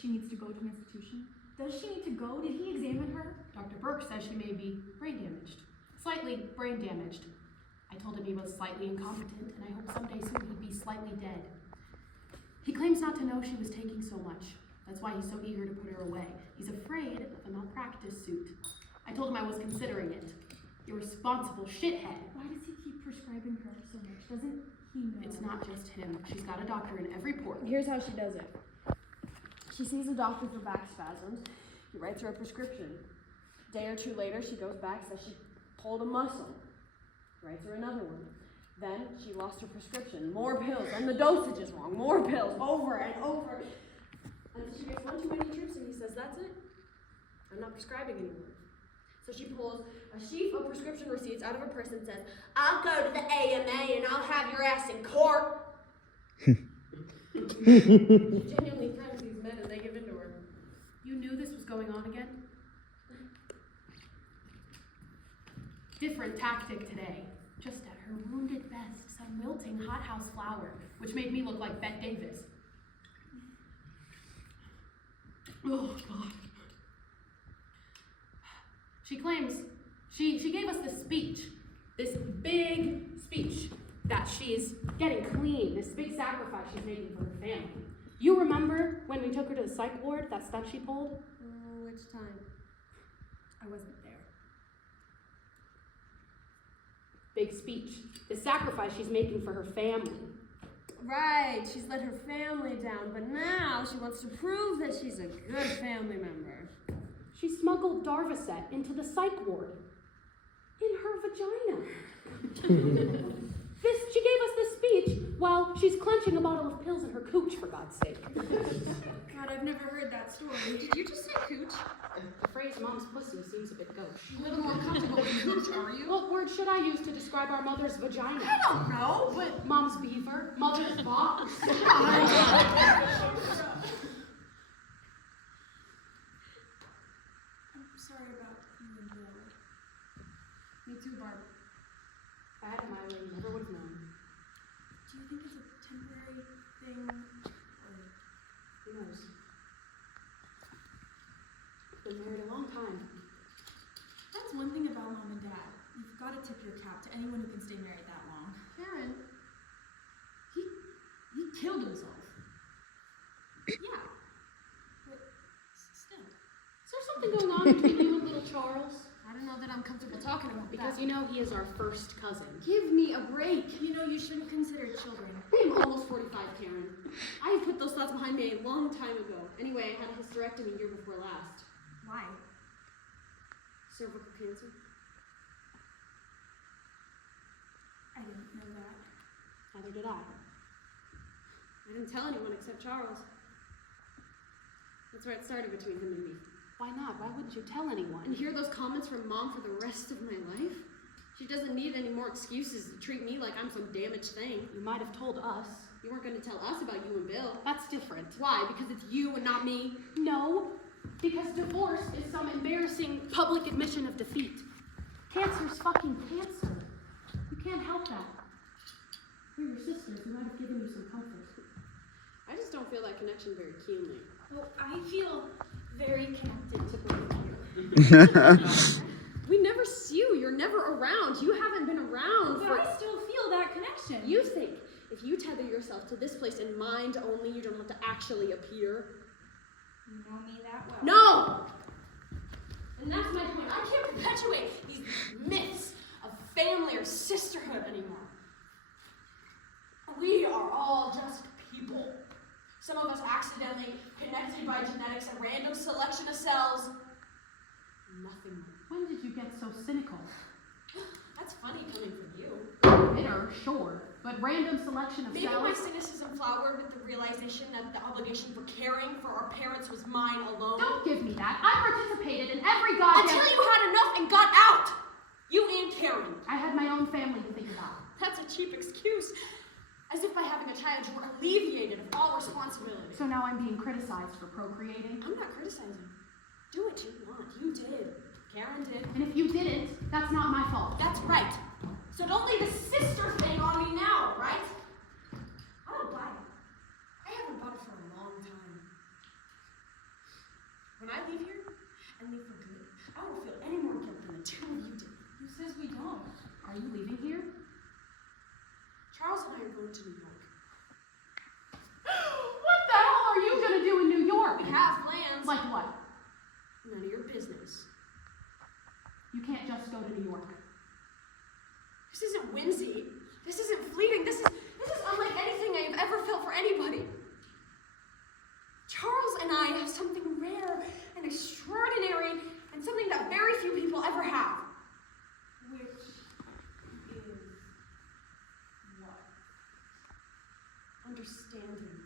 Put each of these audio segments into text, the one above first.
she needs to go to an institution? Does she need to go? Did he examine her? Dr. Burke says she may be brain damaged. Slightly brain damaged. I told him he was slightly incompetent, and I hope someday soon he'd be slightly dead. He claims not to know she was taking so much. That's why he's so eager to put her away. He's afraid of a malpractice suit. I told him I was considering it. Irresponsible shithead. Why does he keep prescribing her so much? Doesn't he know? It's not just him. She's got a doctor in every port. Here's how she does it. She sees a doctor for back spasms. He writes her a prescription. A day or two later, she goes back, says she pulled a muscle. Writes her another one. Then she lost her prescription. More pills, and the dosage is wrong. More pills, over and over. Until she gets one too many trips, and he says, "That's it. I'm not prescribing anymore." So she pulls a sheaf of prescription receipts out of her purse and says, "I'll go to the AMA and I'll have your ass in court." She genuinely threatens these men and they give in to her. You knew this was going on again? Different tactic today. Just at her wounded best, some wilting hothouse flower, which made me look like Bette Davis. Oh, God. She claims she gave us this speech, this big speech, that she's getting clean, this big sacrifice she's making for her family. You remember when we took her to the psych ward, that stunt she pulled? Which time? I wasn't there. Big speech, the sacrifice she's making for her family. Right, she's let her family down, but now she wants to prove that she's a good family member. She smuggled Darvocet into the psych ward. In her vagina. She gave us this speech while she's clenching a bottle of pills in her cooch, for God's sake. God, I've never heard that story. Did you just say cooch? The phrase mom's pussy seems a bit gauche. A little more comfortable with cooch, are you? What word should I use to describe our mother's vagina? I don't know, but... Mom's beaver, mother's box. I'm sorry about you and Bill. Me too, Barb. If I had it my way, you never would have known. Do you think it's a temporary thing, or... Who knows? Been married a long time. That's one thing about Mom and Dad. You've got to tip your cap to anyone who can stay married that long. Karen. He killed himself. Yeah. But still. Is there something going on between you and little Charles? I don't know that I'm comfortable talking about Because that. you know he is our first cousin. Give me a break. You know, you shouldn't consider children. I'm almost 45, Karen. I put those thoughts behind me a long time ago. Anyway, I had a hysterectomy year before last. Why? Cervical cancer. I didn't know that. Neither did I. I didn't tell anyone except Charles. That's where it started between him and me. Why not? Why wouldn't you tell anyone? And hear those comments from Mom for the rest of my life? She doesn't need any more excuses to treat me like I'm some damaged thing. You might have told us. You weren't going to tell us about you and Bill. That's different. Why? Because it's you and not me? No, because divorce is some embarrassing public admission of defeat. Cancer's fucking cancer. You can't help that. We're your sisters. We might have given you some comfort. I just don't feel that connection very keenly. Well, I feel very connected to both of you. We never see you. You're never around. You haven't been around But I still feel that connection. You think if you tether yourself to this place in mind only, you don't have to actually appear? You know me that well. No! And that's my point. I can't perpetuate these myths of family or sisterhood anymore. We are all just people. Some of us accidentally connected by genetics, a random selection of cells. Nothing more. When did you get so cynical? That's funny coming from you. Bitter, sure, but random selection of Maybe cells. my cynicism flowered with the realization that the obligation for caring for our parents was mine alone. Don't give me that. I participated in every goddamn... Until you had enough and got out! You and Karen. I had my own family to think about. That's a cheap excuse. As if by having a child you were alleviated of all responsibility. So now I'm being criticized for procreating? I'm not criticizing. Do what you want. You did. Karen did. And if you didn't, that's not my fault. That's right. So don't lay the sister thing on me now, right? I don't buy it. I haven't bought it for a long time. when I leave here, and leave for good, I won't feel any more guilt than the two of you did. Who says we don't? Are you leaving here? Charles and I are going to New York. What the hell are you gonna do in New York? We have plans. Like what? None of your business. You can't just go to New York. This isn't whimsy. This isn't fleeting. This is unlike anything I have ever felt for anybody. Charles and I have something rare and extraordinary and something that very few people ever have. Which is what? Understanding.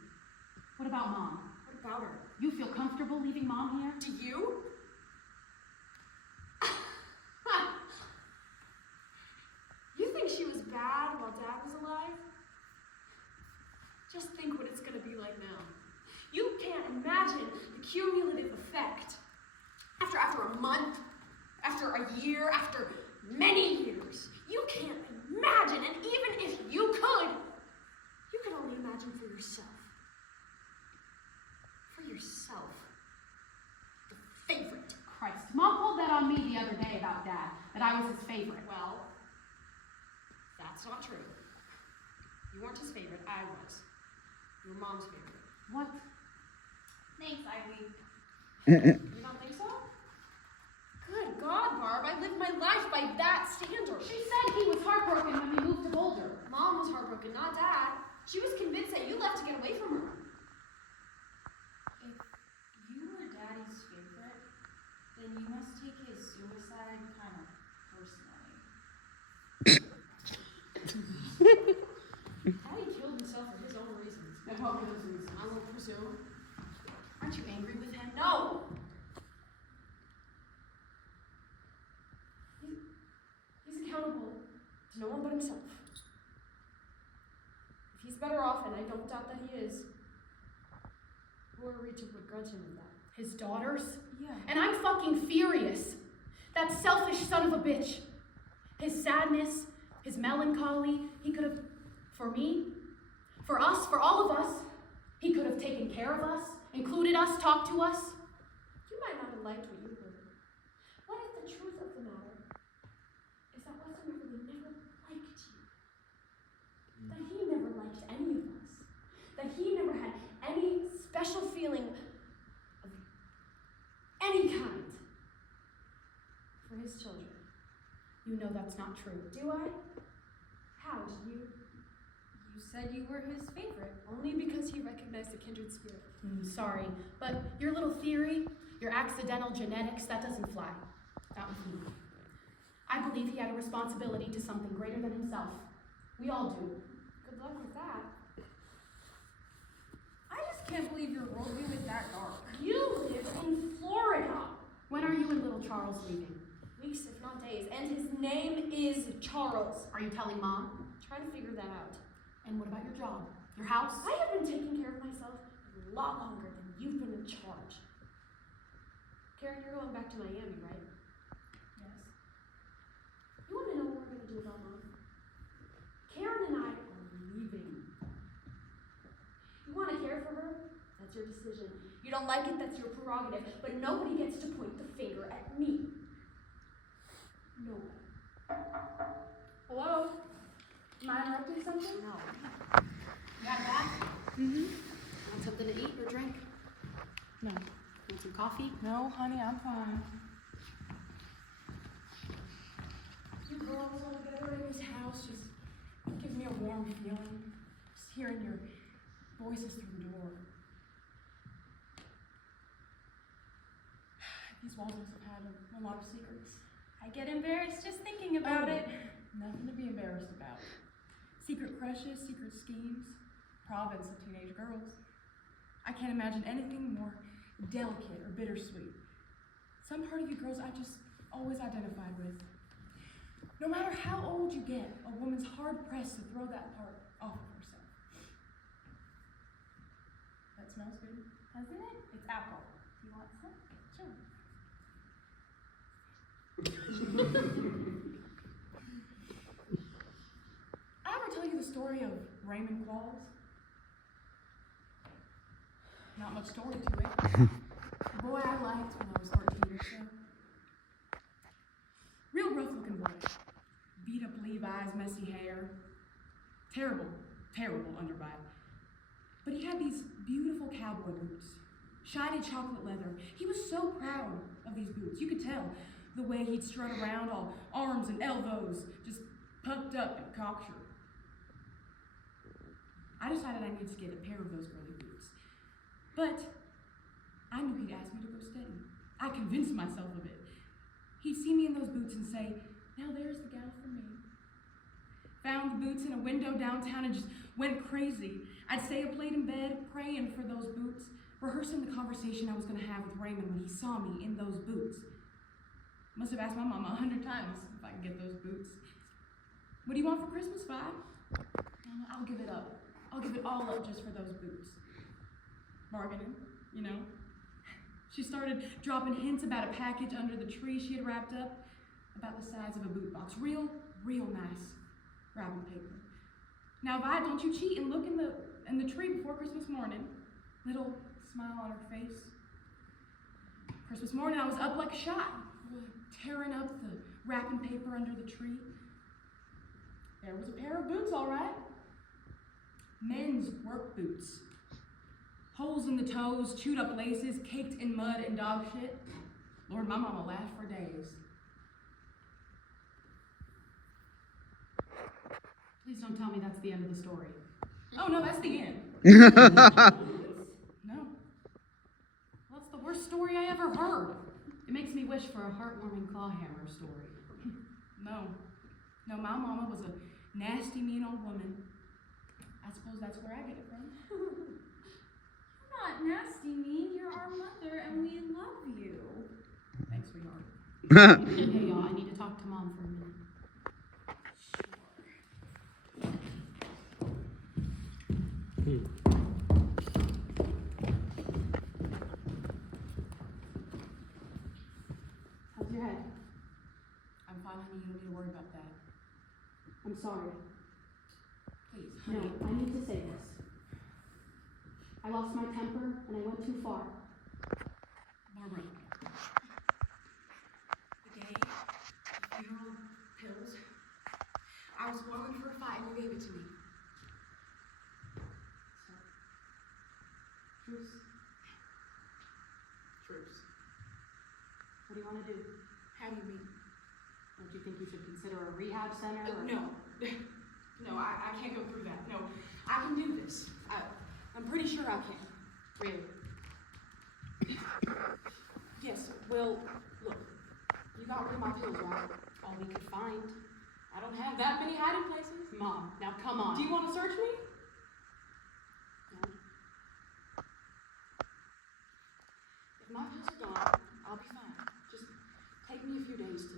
What about Mom? What about her? You feel comfortable leaving Mom here? Do you? You think she was bad while Dad was alive? Just think what it's gonna be like now. You can't imagine the cumulative effect. After a month, after a year, after many years. You can't imagine, and even if you could only imagine for yourself. For yourself. The favorite. Christ, Mom pulled that on me the other day about Dad, that I was his favorite. Well, that's not true. You weren't his favorite, I was. You were Mom's favorite. What? Thanks, Ivy. You don't think so? Good God, Barb, I lived my life by that standard. She said he was heartbroken when we moved to Boulder. Mom was heartbroken, not Dad. She was convinced that you left to get away from her. If you were Daddy's favorite, then you must take his suicide kind of personally. Daddy killed himself for his own reasons. And what were those reasons? I won't presume. Aren't you angry with him? No! He's accountable to no one but himself. If he's better off, and I don't doubt that he is, who are we to begrudge him of that? His daughters? Yeah. And I'm fucking furious. That selfish son of a bitch. His sadness, his melancholy, he could have, for me, for us, for all of us, he could have taken care of us, included us, talked to us. You might not have liked what you heard. What if the truth of the matter is that Weston really never liked you? That he never liked any of us? That he never had any special feeling of any kind for his children? You know that's not true. Do I? How do you? You said you were his favorite. Only because he recognized the kindred spirit. Sorry, but your little theory, your accidental genetics, that doesn't fly. Not with me. I believe he had a responsibility to something greater than himself. We all do. Good luck with that. I just can't believe your worldview is that dark. You live in Florida. When are you and little Charles leaving? Weeks, if not days. And his name is Charles. Are you telling Mom? Trying to figure that out. And what about your job? Your house? I have been taking care of myself a lot longer than you've been in charge. Karen, you're going back to Miami, right? Yes. You want to know what we're going to do about Mom? Karen and I are leaving. You want to care for her? That's your decision. You don't like it? That's your prerogative. But nobody gets to point the finger at me. No one. Hello? Am I interrupting something? No. You got a bath? Mm-hmm. Want something to eat or drink? No. Want some coffee? No, honey, I'm fine. You girls all together in this house just gives me a warm feeling. Just hearing your voices through the door. These walls must have had a lot of secrets. I get embarrassed just thinking about it. Nothing to be embarrassed about. Secret crushes, secret schemes, province of teenage girls. I can't imagine anything more delicate or bittersweet. Some part of you girls I just always identified with. No matter how old you get, a woman's hard-pressed to throw that part off of herself. That smells good. Doesn't it? It's apple. Do you want some? Sure. I ever tell you the story of Raymond Qualls? Not much story to it. A boy I liked when I was 13 or so. Real rough-looking boy. Beat-up Levi's, messy hair. Terrible, terrible underbite. But he had these beautiful cowboy boots. Shiny chocolate leather. He was so proud of these boots. You could tell the way he'd strut around, all arms and elbows, just puffed up and cocksure. I decided I needed to get a pair of those girly boots. But I knew he'd ask me to go steady. I convinced myself of it. He'd see me in those boots and say, "Now there's the gal for me." Found the boots in a window downtown and just went crazy. I'd stay up late in bed, praying for those boots, rehearsing the conversation I was going to have with Raymond when he saw me in those boots. Must have asked my mama 100 times if I could get those boots. "What do you want for Christmas, Vi?" "No, I'll give it up. I'll give it all up just for those boots." Bargaining, you know. She started dropping hints about a package under the tree she had wrapped up, about the size of a boot box. Real nice wrapping paper. "Now, Vi, don't you cheat and look in the tree before Christmas morning." Little smile on her face. Christmas morning, I was up like a shot, tearing up the wrapping paper under the tree. There was a pair of boots, all right. Men's work boots. Holes in the toes, chewed up laces, caked in mud and dog shit. Lord, my mama laughed for days. Please don't tell me that's the end of the story. Oh no, that's the end. No. Well, that's the worst story I ever heard. It makes me wish for a heartwarming clawhammer story. No, my mama was a nasty, mean old woman. I suppose that's where I get it from. You're not nasty, mean. You're our mother, and we love you. Thanks, sweetheart. Hey, y'all, I need to talk to Mom for a minute. How's your head? I'm fine, honey. You don't need to worry about that. I'm sorry. Please, No, honey. I need to say this. I lost my temper and I went too far. Barbara. The day the funeral pills, I was spoiling for a fight and you gave it to me. So, Truce, Truce. what do you want to do? How do you mean? Don't you think you should consider a rehab center? Or... No. No, I can't go through that. No, I can do this. I'm pretty sure I can. Really? Yes, well, look, you got rid of my pills, right? All we could find. I don't have that many hiding places. Mom, now come on. Do you want to search me? No. If my pills are gone, I'll be fine. Just take me a few days to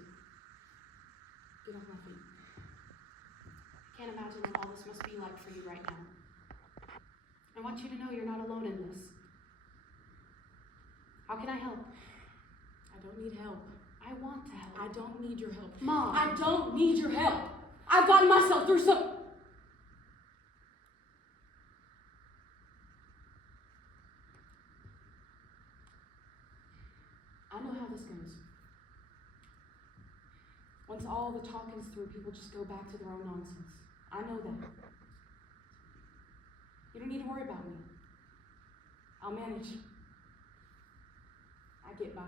get off my feet. I can't imagine what all this must be like for you right now. I want you to know you're not alone in this. How can I help? I don't need help. I want to help. I don't need your help. Mom. I don't need your help. I've gotten myself through some... I know how this goes. Once all the talking's through, people just go back to their own nonsense. I know that. You don't need to worry about me. I'll manage. I get by.